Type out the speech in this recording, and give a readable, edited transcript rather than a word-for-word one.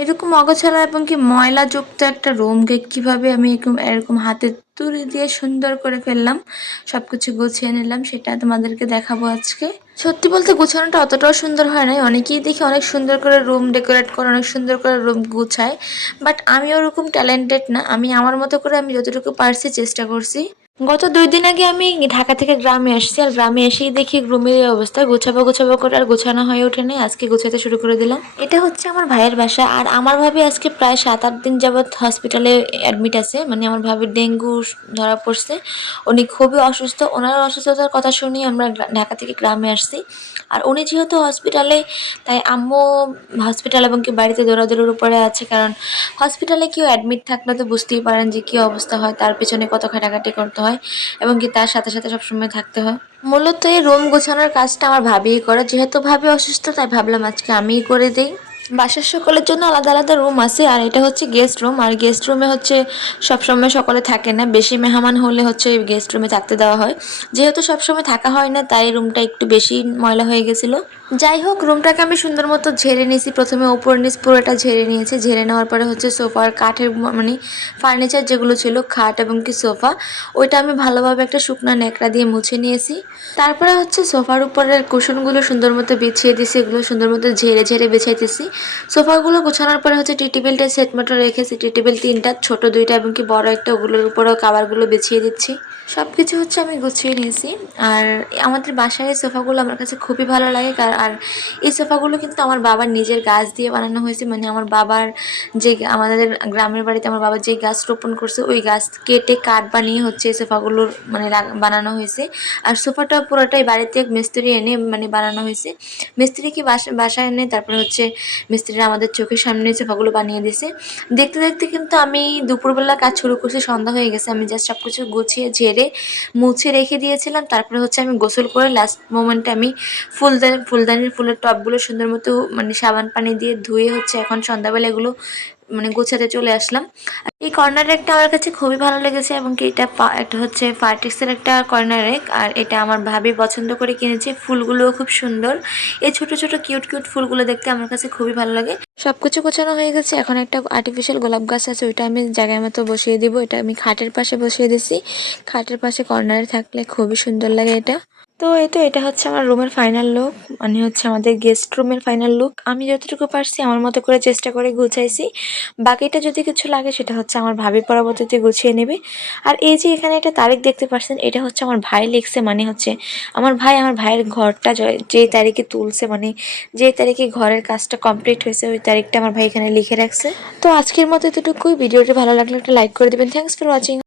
এরকম অগোছালো এবং কি ময়লাযুক্ত একটা রুমকে কিভাবে আমি এরকম হাতে তুলি দিয়ে সুন্দর করে ফেললাম, সবকিছু গুছিয়ে নিলাম, সেটা তোমাদেরকে দেখাবো আজকে। সত্যি বলতে গোছানোটা অতটাও সুন্দর হয় নাই। অনেকেই দেখি অনেক সুন্দর করে রুম ডেকোরেট করে, অনেক সুন্দর করে রুম গুছায়, বাট আমি ওরকম ট্যালেন্টেড না। আমি আমার মতো করে আমি যতটুকু পারছি চেষ্টা করছি। গত 2 দিন আগে আমি ঢাকা থেকে গ্রামে আসছি, আর গ্রামে এসেই দেখি রুমের এই অবস্থা, গোছাবো গোছাবো করে আর গোছানো হয়ে ওঠেনি। আজকে গোছাতে শুরু করে দিলাম। এটা হচ্ছে আমার ভাইয়ের বাসা, আর আমার ভাবি আজকে প্রায় 7-8 দিন যাবৎ হসপিটালে অ্যাডমিট আছে। মানে আমার ভাবির ডেঙ্গু ধরা পড়ছে, উনি খুবই অসুস্থ। ওনার অসুস্থতার কথা শুনি আমরা ঢাকা থেকে গ্রামে আসছি। আর উনি যেহেতু হসপিটালে, তাই আম্মু হসপিটাল এবং কি বাড়িতে দৌড়াদৌড়ির উপরে আছে। কারণ হসপিটালে কেউ অ্যাডমিট থাকলে তো বুঝতেই পারেন যে কী অবস্থা হয়, তার পেছনে কত খাটাখাটি করতে হয় এবং কি তার সাথে সাথে সবসময় থাকতে হয়। মূলত এই রুম গোছানোর কাজটা আমার ভাবিই করে। যেহেতু ভাবি অসুস্থ, তাই ভাবলাম আজকে আমিই করে দিই। বাসার সকলের জন্য আলাদা আলাদা রুম আছে, আর এটা হচ্ছে গেস্ট রুম। আর গেস্ট রুমে হচ্ছে সবসময় সকলে থাকে না, বেশি মেহমান হলে হচ্ছে গেস্ট রুমে থাকতে দেওয়া হয়। যেহেতু সবসময় থাকা হয় না, তাই রুমটা একটু বেশি ময়লা হয়ে গেছিলো। যাই হোক, রুমটাকে আমি সুন্দর মতো ঝেড়ে নিয়েছি। প্রথমে উপর নিচ পুরোটা ঝেড়ে নিয়েছি। ঝেড়ে নেওয়ার পরে হচ্ছে সোফার কাঠের মানে ফার্নিচার যেগুলো ছিল, খাট এবং কি সোফা, ওইটা আমি ভালোভাবে একটা শুকনা ন্যাকড়া দিয়ে মুছে নিয়েছি। তারপরে হচ্ছে সোফার উপরের কুশনগুলো সুন্দর মতো বিছিয়ে দিয়েছি, এগুলো সুন্দর মতো ঝেড়ে ঝেড়ে বিছাইতেছি। সোফাগুলো গোছানোর পরে হচ্ছে টি টেবিলটা সেট মতো রেখেছি। টি টেবিল 3টা, ছোট 2টা এবং কি বড় একটা, ওগুলোর উপরেও কাভারগুলো বিছিয়ে দিচ্ছি। সব কিছু হচ্ছে আমি গুছিয়ে নিয়েছি। আর আমাদের বাসায় এই সোফাগুলো আমার কাছে খুবই ভালো লাগে। আর এই সোফাগুলো কিন্তু আমার বাবার নিজের গাছ দিয়ে বানানো হয়েছে। মানে আমার বাবার যে, আমাদের গ্রামের বাড়িতে আমার বাবা যে গাছ রোপণ করছে, ওই গাছ কেটে কাঠ বানিয়ে হচ্ছে এই সোফাগুলোর মানে বানানো হয়েছে। আর সোফাটা পুরোটাই বাড়িতে মিস্ত্রি এনে মানে বানানো হয়েছে। মিস্ত্রি কি বাসায় এনে তারপরে হচ্ছে মিস্ত্রিরা আমাদের চোখের সামনে সোফাগুলো বানিয়ে দিয়েছে। দেখতে দেখতে কিন্তু আমি দুপুরবেলা কাজ শুরু করছি, সন্ধ্যা হয়ে গেছে। আমি জাস্ট সব কিছু গুছিয়ে ঝেড়ে মুছে রেখে দিয়েছিলাম। তারপরে হচ্ছে আমি গোসল করে লাস্ট মোমেন্টে আমি ফুলদানির ফুলের টবগুলো সুন্দর মতো মানে সাবান পানি দিয়ে ধুয়ে হচ্ছে এখন সন্ধ্যাবেলা এগুলো মানে গোছাতে চলে আসলাম। এই কর্নার রেকটা আমার কাছে খুবই ভালো লেগেছে এবং কি এটা একটা হচ্ছে ফার্টেক্সের একটা কর্নার রেক। আর এটা আমার ভাবি পছন্দ করে কিনেছে। ফুলগুলোও খুব সুন্দর। এই ছোট ছোট কিউট কিউট ফুলগুলো দেখতে আমার কাছে খুবই ভালো লাগে। সবকিছু গোছানো হয়ে গেছে। এখন একটা আর্টিফিশিয়াল গোলাপ গাছ আছে, ওইটা আমি জায়গায় মতো বসিয়ে দিব। এটা আমি খাটের পাশে বসিয়ে দিছি। খাটের পাশে কর্নারে থাকলে খুবই সুন্দর লাগে এটা। তো এটা হচ্ছে আমার রুমের ফাইনাল লুক, মানে হচ্ছে আমাদের গেস্ট রুমের ফাইনাল লুক। আমি যতটুকু পারছি আমার মতো করে চেষ্টা করে গুছাইছি। বাকিটা যদি কিছু লাগে সেটা হচ্ছে আমার ভাবি পরবর্তীতে গুছিয়ে নেবে। আর এই যে এখানে একটা তারিখ দেখতে পাচ্ছেন, এটা হচ্ছে আমার ভাই লিখছে। মানে হচ্ছে আমার ভাইয়ের ঘরটা যে তারিখে তুলছে, মানে যে তারিখে ঘরের কাজটা কমপ্লিট হয়েছে, ওই তারিখটা আমার ভাই এখানে লিখে রাখছে। তো আজকের মতো এতটুকুই। ভিডিওটি ভালো লাগলে একটা লাইক করে দেবেন। Thanks for watching.